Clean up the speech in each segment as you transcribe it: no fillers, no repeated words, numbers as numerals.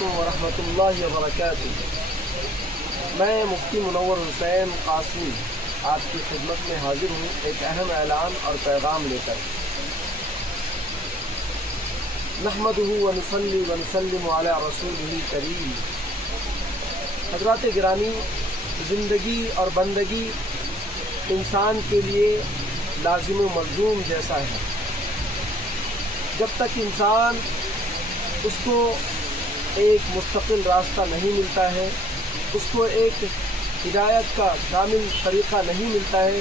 علیکم ورحمۃ اللہ وبرکاتہ۔ میں مفتی منور حسین قاسمی آپ کی خدمت میں حاضر ہوں ایک اہم اعلان اور پیغام لے کر۔ نحمدہ ونصلی ونسلم علی رسولہ کریم۔ حضرات گرامی، زندگی اور بندگی انسان کے لیے لازم و ملزوم جیسا ہے۔ جب تک انسان اس کو ایک مستقل راستہ نہیں ملتا ہے، اس کو ایک ہدایت کا کامل طریقہ نہیں ملتا ہے،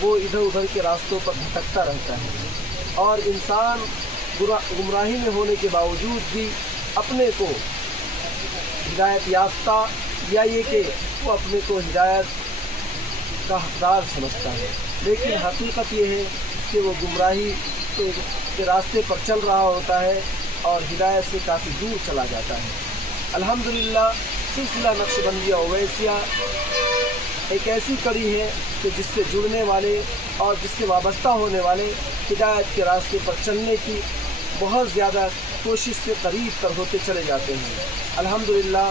وہ ادھر ادھر کے راستوں پر بھٹکتا رہتا ہے۔ اور انسان گمراہی میں ہونے کے باوجود بھی اپنے کو ہدایت یافتہ یا یہ کہ وہ اپنے کو ہدایت کا حقدار سمجھتا ہے، لیکن حقیقت یہ ہے کہ وہ گمراہی کے راستے پر چل رہا ہوتا ہے اور ہدایت سے کافی دور چلا جاتا ہے۔ الحمدللہ سلسلہ نقشبندیہ اویسیہ ایک ایسی کڑی ہے کہ جس سے جڑنے والے اور جس سے وابستہ ہونے والے ہدایت کے راستے پر چلنے کی بہت زیادہ کوشش سے قریب تر ہوتے چلے جاتے ہیں۔ الحمدللہ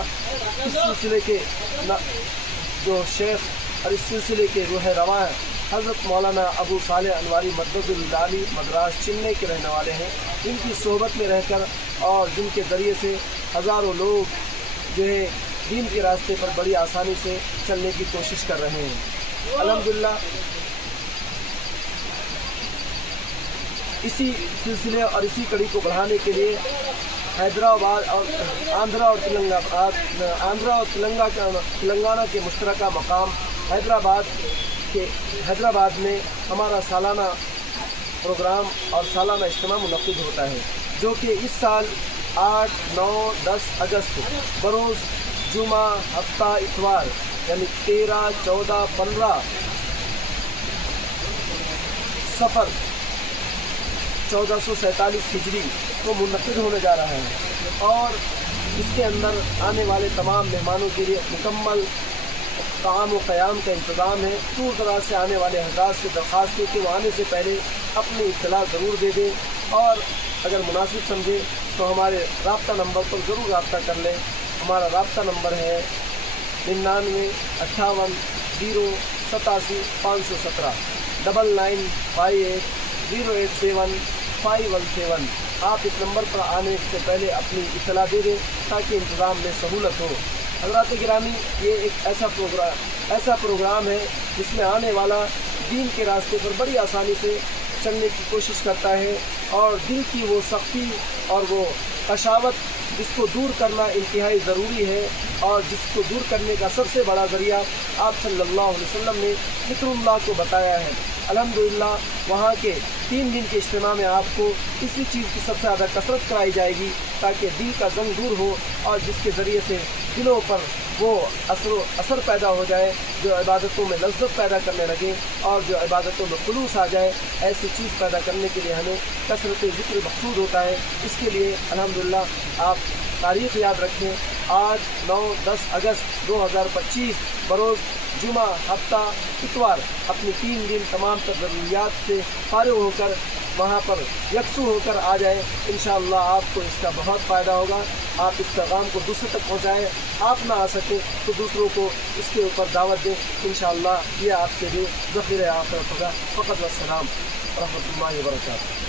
اس سلسلے کے جو شیخ اور اس سلسلے کے روح رواں حضرت مولانا ابو صالح انواری مدد العالی مدراس چنئی کے رہنے والے ہیں، جن کی صحبت میں رہ کر اور جن کے ذریعے سے ہزاروں لوگ جو ہے دین کے راستے پر بڑی آسانی سے چلنے کی کوشش کر رہے ہیں۔ الحمدللہ اسی سلسلے اور اسی کڑی کو بڑھانے کے لیے حیدرآباد اور آندھرا اور تلنگانہ کے مشترکہ مقام حیدرآباد میں ہمارا سالانہ پروگرام اور سالانہ اجتماع منعقد ہوتا ہے، جو کہ اس سال 8، 9، 10 اگست بروز جمعہ ہفتہ اتوار یعنی 13، 14، 15 صفر 1447 ہجری کو منعقد ہونے جا رہا ہے، اور اس کے اندر آنے والے تمام مہمانوں کے لیے مکمل طعام و قیام کا انتظام ہے۔ دور دراز سے آنے والے حضرات سے درخواست ہے کہ وہ آنے سے پہلے اپنی اطلاع ضرور دے دیں، اور اگر مناسب سمجھے تو ہمارے رابطہ نمبر پر ضرور رابطہ کر لیں۔ ہمارا رابطہ نمبر ہے 99 58 087 517 9958 087 517۔ آپ اس نمبر پر آنے سے پہلے اپنی اطلاع دے دیں تاکہ انتظام میں سہولت ہو۔ حضرات گرامی، یہ ایک ایسا پروگرام ہے جس میں آنے والا دین کے راستے پر بڑی آسانی سے چلنے کی کوشش کرتا ہے، اور دل کی وہ سختی اور وہ قساوت جس کو دور کرنا انتہائی ضروری ہے، اور جس کو دور کرنے کا سب سے بڑا ذریعہ آپ صلی اللہ علیہ وسلم نے ذکر اللہ کو بتایا ہے۔ الحمدللہ وہاں کے 3 دن کے اجتماع میں آپ کو اسی چیز کی سب سے زیادہ کثرت کرائی جائے گی تاکہ دل کا زنگ دور ہو، اور جس کے ذریعے سے دلوں پر وہ اثر پیدا ہو جائے، جو عبادتوں میں لذت پیدا کرنے لگے اور جو عبادتوں میں خلوص آ جائے۔ ایسی چیز پیدا کرنے کے لیے ہمیں کثرت ذکر مقصود ہوتا ہے۔ اس کے لیے الحمدللہ آپ تاریخ یاد رکھیں، 8، 9، 10 اگست 2025 بروز جمعہ ہفتہ اتوار اپنی 3 دن تمام تر ضروریات سے فارغ ہو کر وہاں پر یکسو ہو کر آ جائیں۔ انشاءاللہ آپ کو اس کا بہت فائدہ ہوگا۔ آپ اس پیغام کو دوسرے تک پہنچائیں، آپ نہ آ سکیں تو دوسروں کو اس کے اوپر دعوت دیں۔ انشاءاللہ یہ آپ کے لیے ذخیرہ آخرت ہوگا۔ فقط والسلام ورحمۃ اللہ وبرکاتہ۔